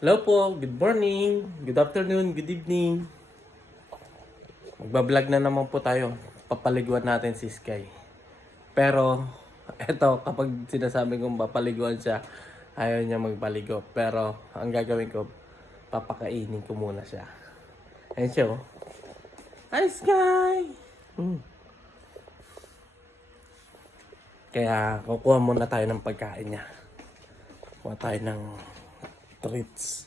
Hello po, good morning, good afternoon, good evening. Magbablog na naman po tayo. Papaliguan natin si Sky. Pero, eto, kapag sinasabi kong papaliguan siya, ayaw niya magpaligo. Pero, ang gagawin ko, papakainin ko muna siya. Ayun siya, oh. Hi, Sky! Kaya, kukuha muna tayo ng pagkain niya. Kuha tayo ng treats.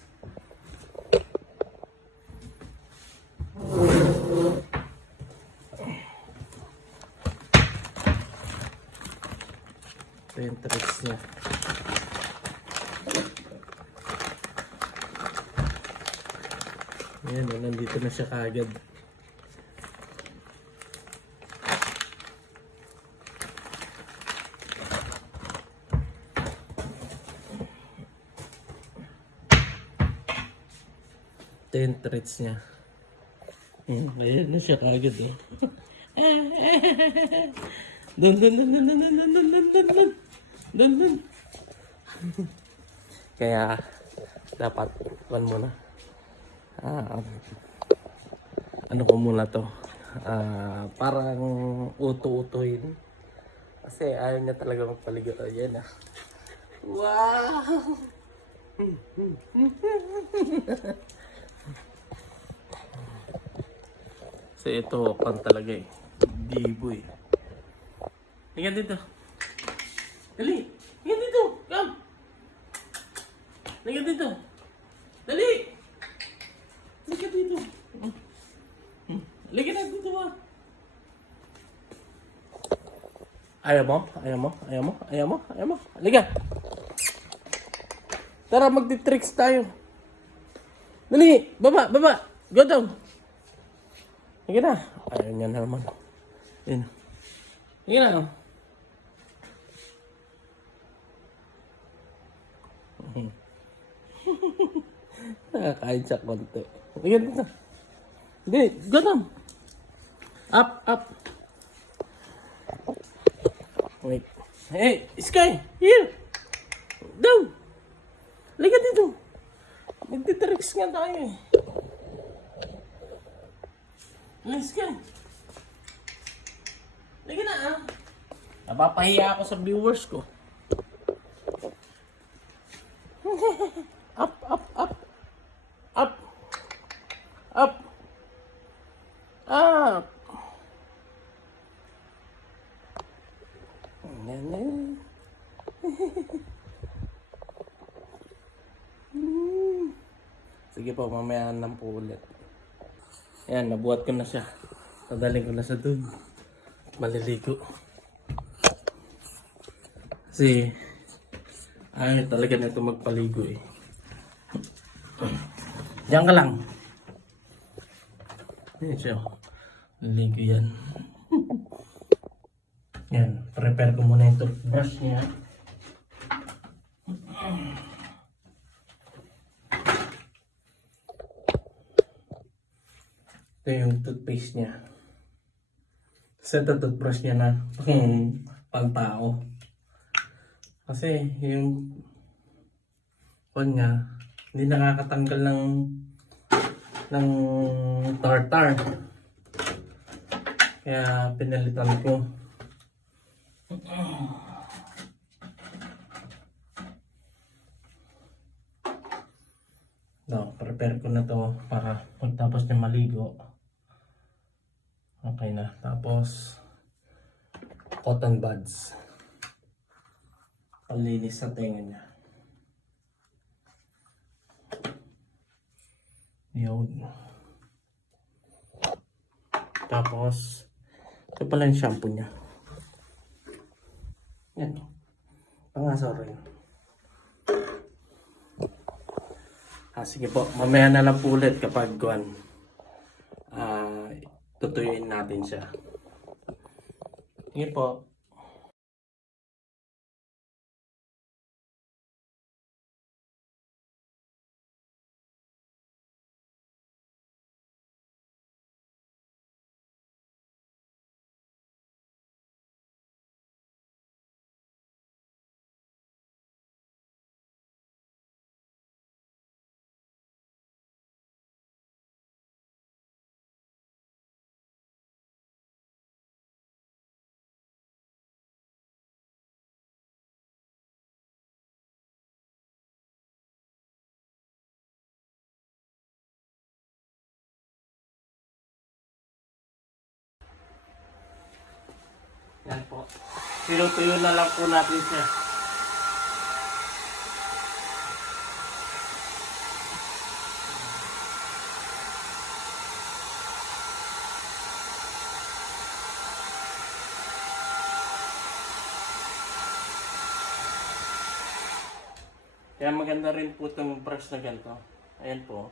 Ito yung treats niya. Ayan, nandito na siya kaagad. Ito yung treats niya. Ayan na siya kaagad, eh. Dun. Kaya, dapat, muna. Ano ko muna to? Parang uto-utuhin. Kasi ayaw niya talaga magpaligo. Ayan, ah. Wow! Kasi ito, pan talaga eh. Dibo eh. Tingnan dito. Dali! Tingnan dito! Come! Tingnan dito! Dali! Tingnan dito! Halika na dito, ah! Ayaw mo? Halika! Tara, magti-tricks tayo. Dali! Baba! Go down! Halika na! Ayaw niya na naman. Ayun. Halika na, oh. Nakakain siya konti. Halika dito. Hindi, go down. Up. Wait. Hey, Sky! Here! Down! Halika dito. Magti-tricks nga tayo eh. Let's go. Halika na, ah. Napapahiya ako sa viewers ko. Up. Yan. Sige po, mamaya lang po ulit. Ayan, nabuhat ko na siya. Tadaling ko na sa dun. Maliligo. Kasi, ay talaga na ito magpaligo eh. Diyan ka lang. Ayan siya. Maliligo yan. Yan, prepare ko muna yung toothbrush niya. Ito yung toothpaste niya. Kasi ito toothbrush niya na pang tao. Kasi yung niya, hindi nakakatanggal ng tartar. Kaya pinalitan ko. No, prepare ko na to para pagtapos niya maligo. Okay na. Tapos cotton buds. Palinis sa tenga niya. Yun. Tapos ito pala yung shampoo niya. Yan. Pangasaw rin. Sige po. Mamaya na lang po ulit kapag tutuyuin natin siya. Sige po. Yan po. Tinutuyo na lang po natin siya. Kaya maganda rin po itong brush na ganito. Ayan po.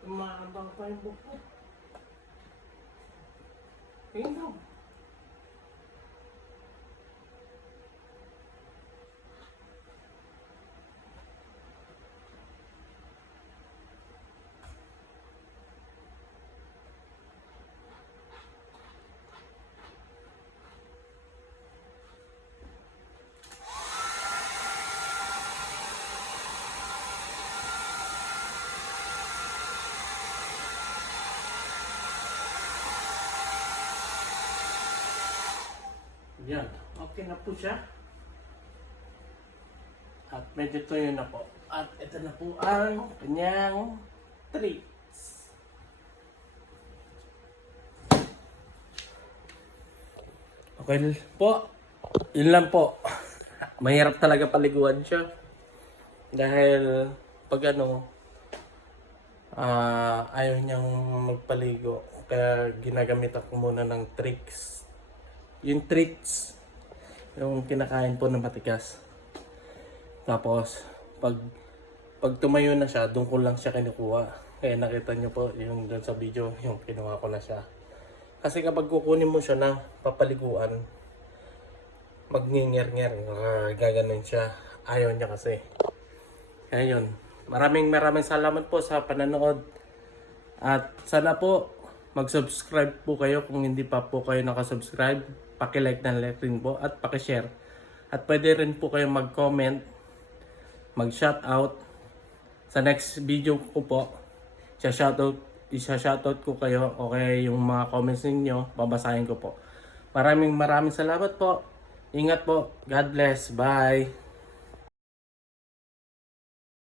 Umaambang pa yung buko. Tingnan. Yan. Okay na po siya. At medyo tuyo na po. At ito na po ang kanyang treats. Okay po. Yun lang po. Mahirap talaga paliguan siya. Dahil pag ayaw niyang magpaligo. Kaya ginagamit ako muna ng tricks. Yung treats, yung kinakain po ng matigas. Tapos, pag tumayo na siya, doon ko lang siya kinukuha. Kaya nakita nyo po, yung doon sa video, yung kinuha ko na siya. Kasi kapag kukunin mo siya ng papaliguan, magngingir-ngir, gaganon siya. Ayaw niya kasi. Kaya yun. Maraming salamat po sa pananood. At sana po, mag-subscribe po kayo kung hindi pa po kayo nakasubscribe. Paki-like na rin po at paki-share. At pwede rin po kayong mag-comment, mag-shoutout. Sa next video ko po, isa-shoutout ko kayo o kaya yung mga comments ninyo, babasahin ko po. Maraming salamat po. Ingat po. God bless. Bye.